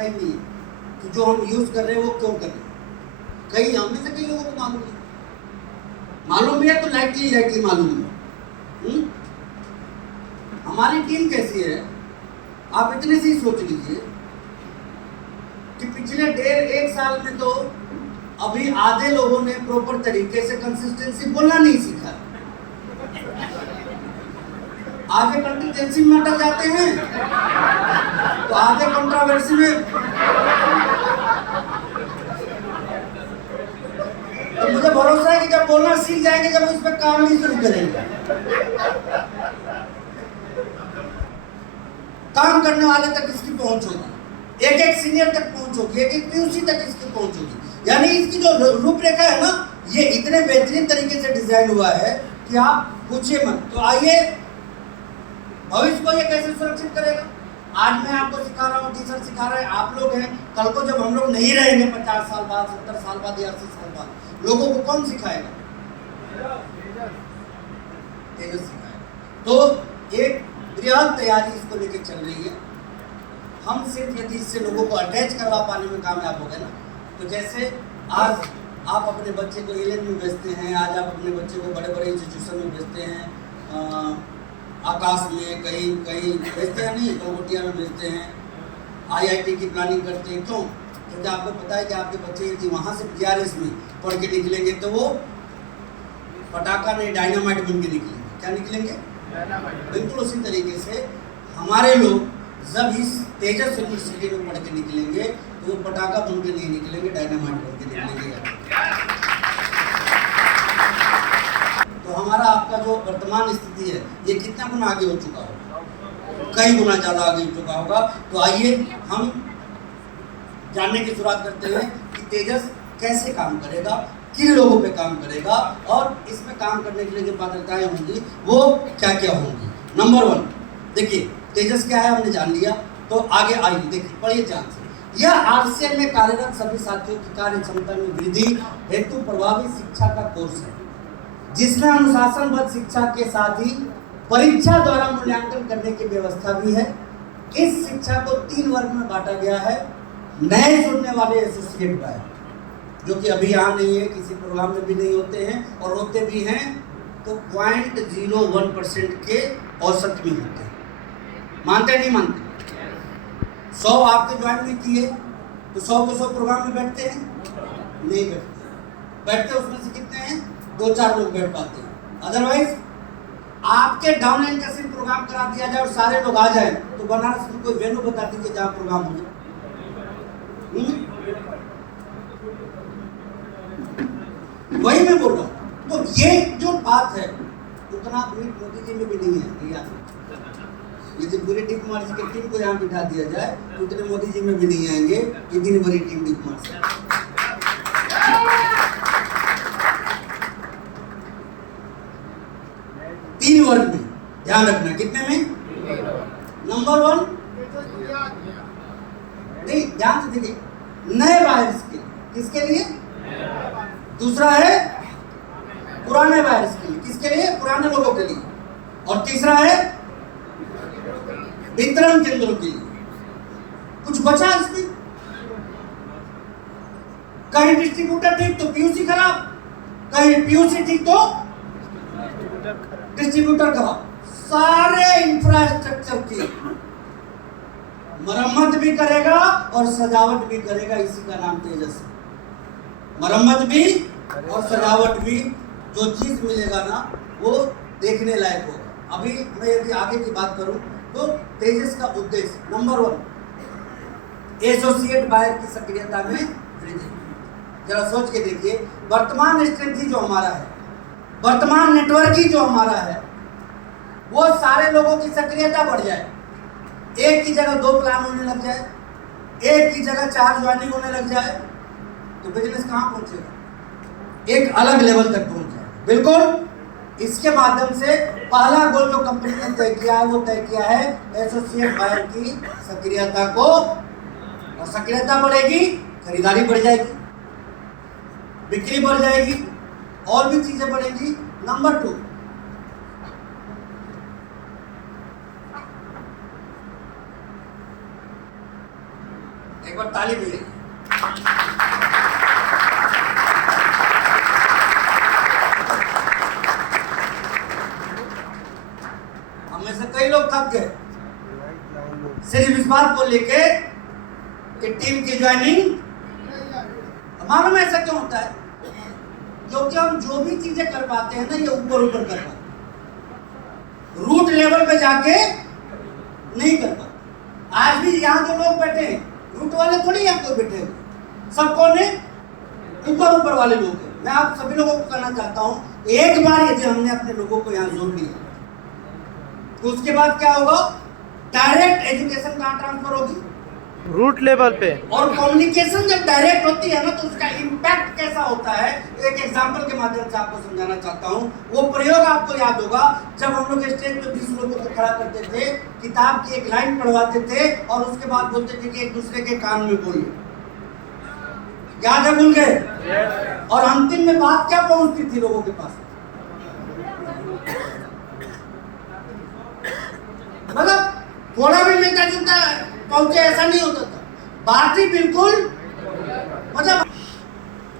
पता ही नहीं है कि जो हम यूज कर रहे हैं वो क्यों कर रहे हैं। कई हमें से कई लोगों को मालूम भी है तो लाइटली मालूम है। हमारी टीम कैसी है, आप इतने से ही सोच लीजिए कि पिछले 1.5 साल में तो अभी आधे लोगों ने प्रॉपर तरीके से कंसिस्टेंसी बोलना नहीं सीखा। आधे कंसिस्टेंसी में अटक जाते हैं तो आधे कंट्रोवर्सी में। तो मुझे भरोसा है कि जब बोलना सीख जाएंगे, जब इस पर काम नहीं शुरू करेंगे। काम करने वाले तक इसकी पहुंच होगी, एक सीनियर तक पहुंच होगी, एक पीयूसी तक इसकी पहुंच होगी। यानी इसकी जो रूपरेखा है ना, ये इतने बेहतरीन तरीके से डिजाइन हुआ है कि आप पूछिए मत। तो आइए, भविष्य को ये कैसे सुरक्षित करेगा। आज मैं आपको सिखा रहा हूँ, टीचर सिखा रहे हैं, आप लोग हैं। कल को जब हम लोग नहीं रहेंगे 50 साल बाद, 70 साल बाद या 80 साल बाद, लोगों को कौन सिखाएगा? तेजस सिखाएगा। तो एक बृहद तैयारी इसको लेके चल रही है। हम सिर्फ यदि इससे लोगों को अटैच करवा पाने में कामयाब हो गए ना, तो जैसे आज आप अपने बच्चे को एलियन में भेजते हैं, आज आप अपने बच्चे को बड़े बड़े इंस्टीट्यूशन में भेजते हैं, आकाश में कहीं भेजते हैं, नहीं रोबोटिया में भेजते हैं, IIT की प्लानिंग करते हैं। क्यों? क्योंकि आपको पता है कि आपके बच्चे यदि वहाँ से PRS में पढ़ के निकलेंगे तो वो पटाखा नहीं डायनामाइट बन के निकलेंगे। क्या निकलेंगे? बिल्कुल उसी तरीके से हमारे लोग जब इस तेजस यूनिवर्सिटी में पढ़ के निकलेंगे तो वो पटाखा बन के नहीं निकलेंगे, डायनामाइट बन के निकलेंगे। तो हमारा आपका जो वर्तमान स्थिति है, ये कितना गुना आगे हो चुका होगा? कई गुना ज़्यादा आगे हो चुका होगा। तो आइए हम जानने की शुरुआत करते हैं कि तेजस कैसे काम करेगा, किन लोगों पे काम करेगा, और इसमें काम करने के लिए जो पात्रताएं होंगी वो क्या क्या होंगी। नंबर 1, देखिए तेजस क्या है हमने जान लिया। तो आगे आइए देखिए, पढ़िए ध्यान से। यह RCM में कार्यरत सभी साथियों की कार्य क्षमता में वृद्धि हेतु प्रभावी शिक्षा का कोर्स है, जिसमें अनुशासनबद्ध शिक्षा के साथ ही परीक्षा द्वारा मूल्यांकन करने की व्यवस्था भी है। इस शिक्षा को 3 वर्ग में बांटा गया है। नए जुड़ने वाले एसोसिएट बायर, जो कि अभी यहाँ नहीं है, किसी प्रोग्राम में भी नहीं होते हैं, और होते भी हैं तो 0.01% के औसत में होते हैं। मानते नहीं मानते? 100 आपके ज्वाइन में किए तो 100 के 100 प्रोग्राम में बैठते हैं? नहीं बैठते। उसमें से कितने हैं? 2-4 लोग बैठ पाते हैं। अदरवाइज आपके डाउन लाइन का सिर्फ प्रोग्राम करा दिया जाए और सारे लोग आ जाए, तो बनारस में कोई वेन्यू बता दीजिए जहाँ प्रोग्राम हो जाए। वही मैं बोल रहा हूँ। तो ये जो बात है, उतना भीड़ मोदी जी में भी नहीं है। यदि पूरी डी कुमार जी की टीम को यहाँ बिठा दिया जाए तो उतने मोदी जी में भी नहीं आएंगे। इतनी बड़ी टीम डी कुमार से। 3 वर्ग में ध्यान रखना। कितने में? नंबर 1, नहीं ध्यान से देखिए, नए बायर्स के, किसके लिए? दूसरा है पुराने बायर्स के लिए, किसके लिए? पुराने लोगों के लिए। और तीसरा है वितरण केंद्रों के लिए। कुछ बचा इसमें? कहीं डिस्ट्रीब्यूटर ठीक तो पीयूसी खराब, कहीं पीयूसी ठीक तो डिस्ट्रीब्यूटर खराब। सारे इंफ्रास्ट्रक्चर की मरम्मत भी करेगा और सजावट भी करेगा। इसी का नाम तेजस है। मरम्मत भी और सजावट भी। जो चीज मिलेगा ना वो देखने लायक होगा। अभी मैं यदि आगे की बात करूं तो तेजस का उद्देश्य नंबर 1, एसोसिएट बायर की सक्रियता में वृद्धि। जरा सोच के देखिए, वर्तमान स्ट्रेंथ ही जो हमारा है, वर्तमान नेटवर्क ही जो हमारा है, वो सारे लोगों की सक्रियता बढ़ जाए। एक की जगह 2 प्लान होने लग जाए, एक की जगह 4 ज्वाइनिंग होने लग जाए, तो बिजनेस कहाँ पहुंचेगा? एक अलग लेवल तक पहुंच जाए। बिल्कुल इसके माध्यम से पहला गोल जो कंपनी ने तय किया है, वो तय किया है एसोसिएट बायर की सक्रियता को। और सक्रियता बढ़ेगी, खरीदारी बढ़ जाएगी, बिक्री बढ़ जाएगी, और भी चीजें बढ़ेंगी। नंबर 2, एक बार ताली बजाइए। हम में से कई लोग थक गए सिर्फ इस बात को लेके कि टीम की ज्वाइनिंग। मालूम है ऐसा क्यों होता है? क्योंकि हम जो भी चीजें कर पाते हैं ना, ये ऊपर ऊपर कर पाते, रूट लेवल पे जाके नहीं कर पाते। आज भी यहाँ जो लोग बैठे हैं, रूट वाले थोड़ी यहाँ कोई बैठे हैं, सब कौन है? ऊपर ऊपर वाले लोग हैं। मैं आप सभी लोगों को कहना चाहता हूँ, एक बार यदि हमने अपने लोगों को यहाँ जोड़ लिया तो उसके बाद क्या होगा? डायरेक्ट एजुकेशन कहाँ ट्रांसफर होगी? रूट लेवल पे। और कम्युनिकेशन जब डायरेक्ट होती है ना, तो उसका इम्पैक्ट कैसा होता है, एक एग्जांपल के माध्यम से आपको समझाना चाहता हूँ। वो प्रयोग आपको याद होगा जब हम लोग स्टेज पे 20 लोगों को खड़ा करते थे, किताब की एक लाइन पढ़वाते थे और उसके बाद बोलते थे कि एक दूसरे के कान में बोलिए। याद है? भूल गए? और अंतिम में बात क्या पहुंचती थी लोगों के पास? मतलब थोड़ा भी मिलता जुलता पहुंचे ऐसा नहीं होता था, बात ही बिल्कुल मतलब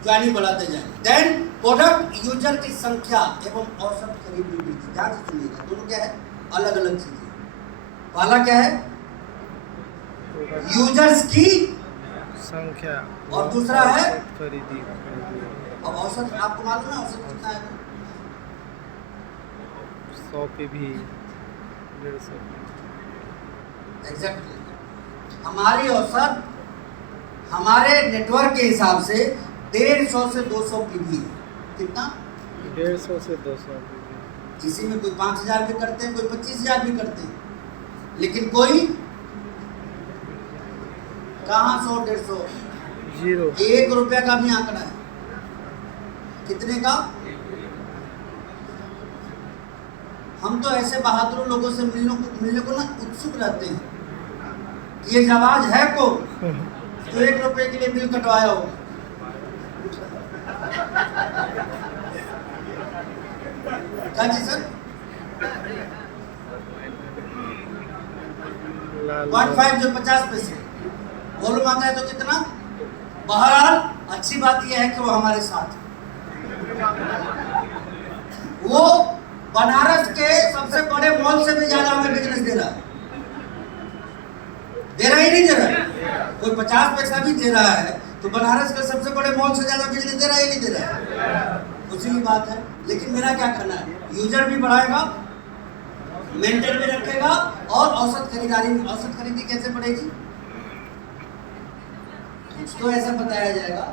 ज्वाइनिंग बढ़ाते जाए। देन प्रोडक्ट यूजर की संख्या एवं औसत खरीद वृद्धि। ध्यान से सुनिएगा, दोनों क्या है? अलग अलग चीजें। पहला क्या है? यूजर्स की संख्या और दूसरा है खरीदी। अब औसत आपको मालूम है औसत कितना है? 100 पे भी 150। एग्जैक्टली हमारी औसत हमारे नेटवर्क के हिसाब से 150 से 200 पीबी है। कितना? 150 से 200। किसी में कोई 5000 भी करते हैं, कोई 25000 भी करते हैं, लेकिन कोई कहाँ 100 150 जीरो। 1 रुपया का भी आंकड़ा है। कितने का? हम तो ऐसे बहादुर लोगों से मिलने को ना उत्सुक रहते हैं कि ये आवाज है को तो 1 रुपए के लिए बिल कटवाया हो। क्या जी सर? 0.5 जो 50 पैसे वॉल्यूम आता है तो कितना? बहरहाल अच्छी बात यह है कि वो हमारे साथ वो बनारस के सबसे बड़े मॉल से भी ज्यादा हमें बिजनेस दे रहा है। दे रहा ही नहीं दे रहा है? कोई 50 पैसा भी दे रहा है तो बनारस के सबसे बड़े मॉल से ज्यादा बिजनेस दे रहा है, नहीं दे रहा है? उसी की बात है। लेकिन मेरा क्या करना है? यूजर भी बढ़ाएगा, मेंटेन भी रखेगा और औसत खरीदी कैसे बढ़ेगी? कुछ तो ऐसा बताया जाएगा।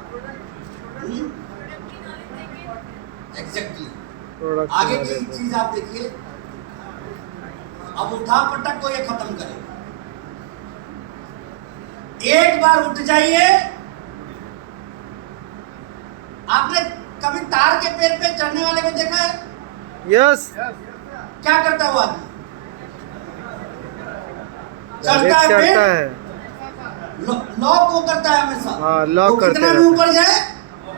एग्जैक्टली आगे की चीज आप देखिए। अब उठा पटक को ये खत्म करें। एक बार उठ जाइए। आपने कभी तार के पेड़ पे चढ़ने वाले को देखा है? यस। क्या करता हुआ आदमी? चढ़ता है पेड़, लॉक को करता है हमेशा। हाँ, लॉक करता है। कितना भी ऊपर जाए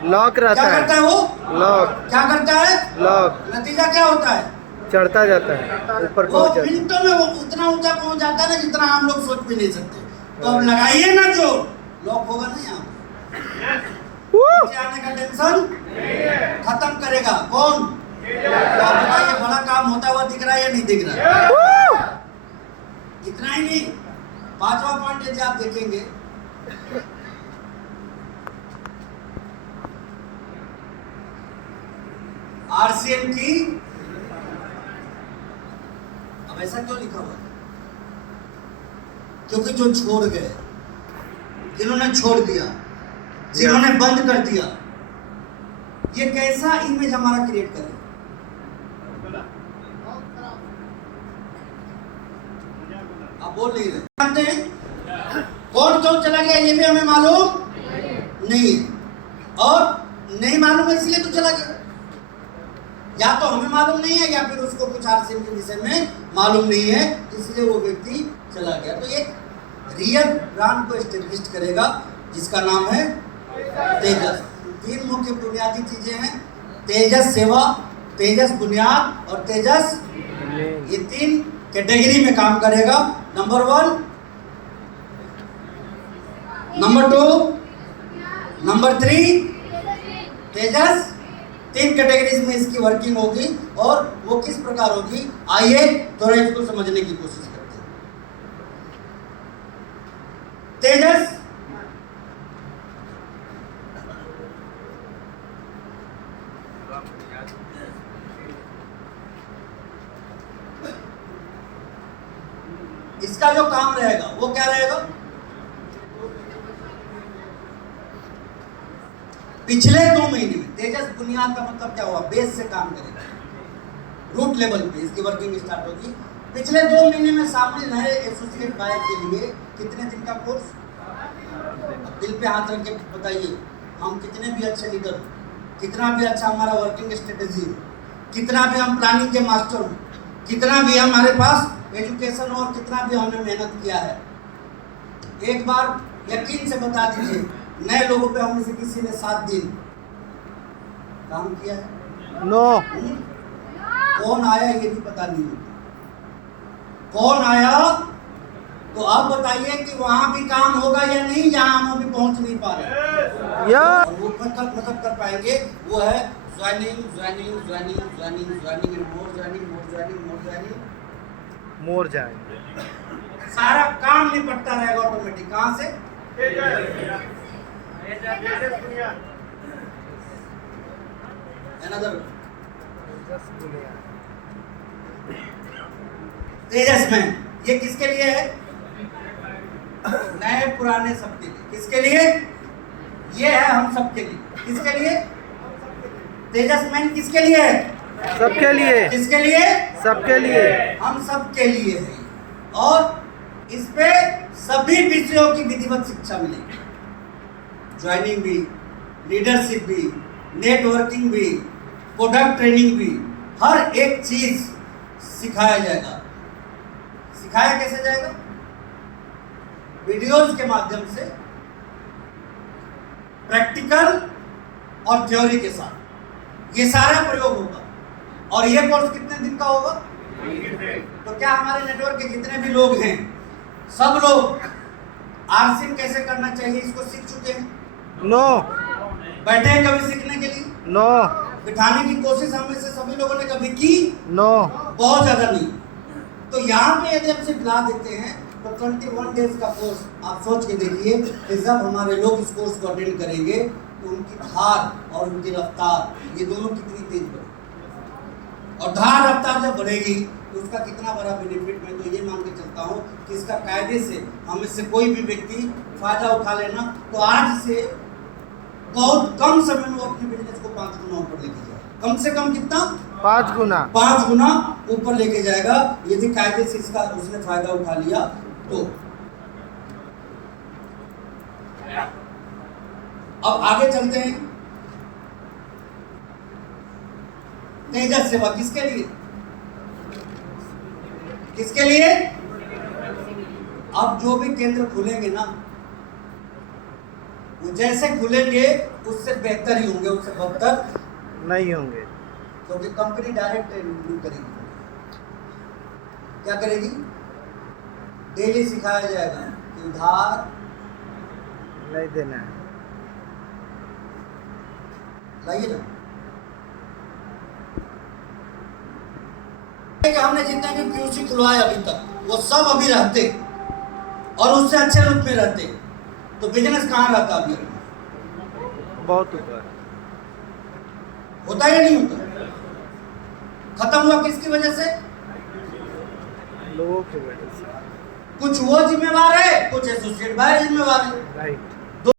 लॉक रहता है। क्या करता है वो? लॉक। क्या करता है? लॉक। नतीजा क्या होता है? चढ़ता जाता है, ऊपर वो पहुंच जाता है। मिनटों में वो उतना ऊंचा पहुंच जाता है ना जितना हम लोग सोच भी नहीं सकते। तो अब लगाइए ना जो लॉक होगा ना यहाँ नीचे आने का टेंशन खत्म करेगा कौन? तो आप बताइए बड़ा काम होता हुआ दिख रहा है या नहीं दिख रहा है? इतना ही नहीं, 5वां पॉइंट यदि आप देखेंगे आरसीएम की। अब ऐसा क्यों लिखा हुआ है? क्योंकि जो छोड़ गए, जिन्होंने छोड़ दिया, जिन्होंने बंद कर दिया, ये कैसा इमेज हमारा क्रिएट करे? आप बोल नहीं रहे। जानते हैं कौन क्यों चला गया ये भी हमें मालूम नहीं है, और नहीं मालूम है इसलिए तो चला गया। या तो हमें मालूम नहीं है या फिर उसको कुछ आरसीएम के विषय में मालूम नहीं है, इसलिए वो व्यक्ति चला गया। तो एक रियल ब्रांड को एस्टेब्लिश करेगा जिसका नाम है तेजस। 3 मुख्य बुनियादी चीजें हैं: तेजस सेवा, तेजस बुनियाद और तेजस। ये 3 कैटेगरी में काम करेगा। नंबर 1 नंबर 2, नंबर 3 तेजस। 3 कैटेगरीज में इसकी वर्किंग होगी और वो किस प्रकार होगी, आइए थोड़ा इसको समझने की कोशिश करते हैं। तेजस इसका जो काम रहेगा वो क्या रहेगा, पिछले 2 महीने में तेजस बुनियाद का मतलब क्या हुआ, बेस से काम करेगा, रूट लेवल पे इसकी वर्किंग स्टार्ट होगी। पिछले 2 महीने में शामिल नए एसोसिएट बायर के लिए कितने दिन का कोर्स, अब दिल पे हाथ रख के बताइए, हम कितने भी अच्छे लीडर हो, कितना भी अच्छा हमारा वर्किंग स्ट्रेटेजी हो, कितना भी हम प्लानिंग के मास्टर हो, कितना भी हमारे पास एजुकेशन और कितना भी हमने मेहनत किया है, एक बार यकीन से बता दीजिए नए लोगों पे हमने से किसी ने 7 दिन काम किया है? नो। कौन आया ये भी पता नहीं होता, कौन आया तो आप बताइए कि वहां भी काम होगा या नहीं जहां हम अभी पहुंच नहीं पा रहे। या और वो मतलब कर पाएंगे वो है joining joining joining joining joining and more joining more joining more joining more जाएंगे। सारा काम निपटता रहेगा ऑटोमेटिक, कहां से, अनदर तेजस में। ये किसके लिए है, नए पुराने सबके लिए, किसके लिए, ये है हम सबके लिए, किसके लिए, तेजस मैन किसके लिए है, सबके लिए। किसके लिए, सबके लिए। हम सबके लिए है। और इस पे सभी विषयों की विधिवत शिक्षा मिलेगी, ज्वाइनिंग भी, लीडरशिप भी, नेटवर्किंग भी, प्रोडक्ट ट्रेनिंग भी, हर एक चीज सिखाया जाएगा। सिखाया कैसे जाएगा, वीडियोस के माध्यम से, प्रैक्टिकल और थ्योरी के साथ ये सारा प्रयोग होगा। और ये कोर्स कितने दिन का होगा, तो क्या हमारे नेटवर्क के जितने भी लोग हैं सब लोग आरसिम कैसे करना चाहिए इसको सीख चुके हैं? नो। बैठे हैं कभी सीखने के लिए? नो। बिठाने की कोशिश हम में से सभी लोगों ने कभी की? नो। बहुत ज्यादा नहीं। तो यहाँ पे यदि हम सिर्फ ला देते हैं तो 21 डेज का कोर्स आप सोच के देखिए कि जब हमारे लोग इस कोर्स को अटेंड करेंगे तो उनकी धार और उनकी रफ्तार ये दोनों कितनी तेज बढ़ेगी, और धार रफ्तार जब बढ़ेगी तो उसका कितना बड़ा बेनिफिट, मैं तो ये मान के चलता हूँ कि इसका कायदे से हम इससे कोई भी व्यक्ति फायदा उठा लेना तो आज से बहुत कम समय में वो अपने बिजनेस को 5 गुना ऊपर लेके जाएगा, कम से कम कितना, 5 गुना। 5 गुना ऊपर लेके जाएगा यदि कायदे से इसका उसने फायदा उठा लिया तो। अब आगे चलते हैं, तेजस सेवा किसके लिए, किसके लिए, अब जो भी केंद्र खुलेंगे ना वो जैसे खुलेंगे उससे बेहतर ही होंगे, उससे बदतर नहीं होंगे, क्योंकि कंपनी डायरेक्ट ट्रेनिंग करेगी। क्या करेगी, डेली सिखाया जाएगा कि उधार नहीं देना है। लाइए ना, कि हमने जितने भी पीयूसी खुलवाए अभी तक वो सब अभी रहते और उससे अच्छे रूप में रहते तो बिजनेस कहाँ रहता अभी, बहुत ऊपर होता या नहीं होता, खत्म हुआ किसकी वजह से, लोगों की वजह से। कुछ वो जिम्मेवार है, कुछ एसोसिएट बायर जिम्मेवार है। राइट।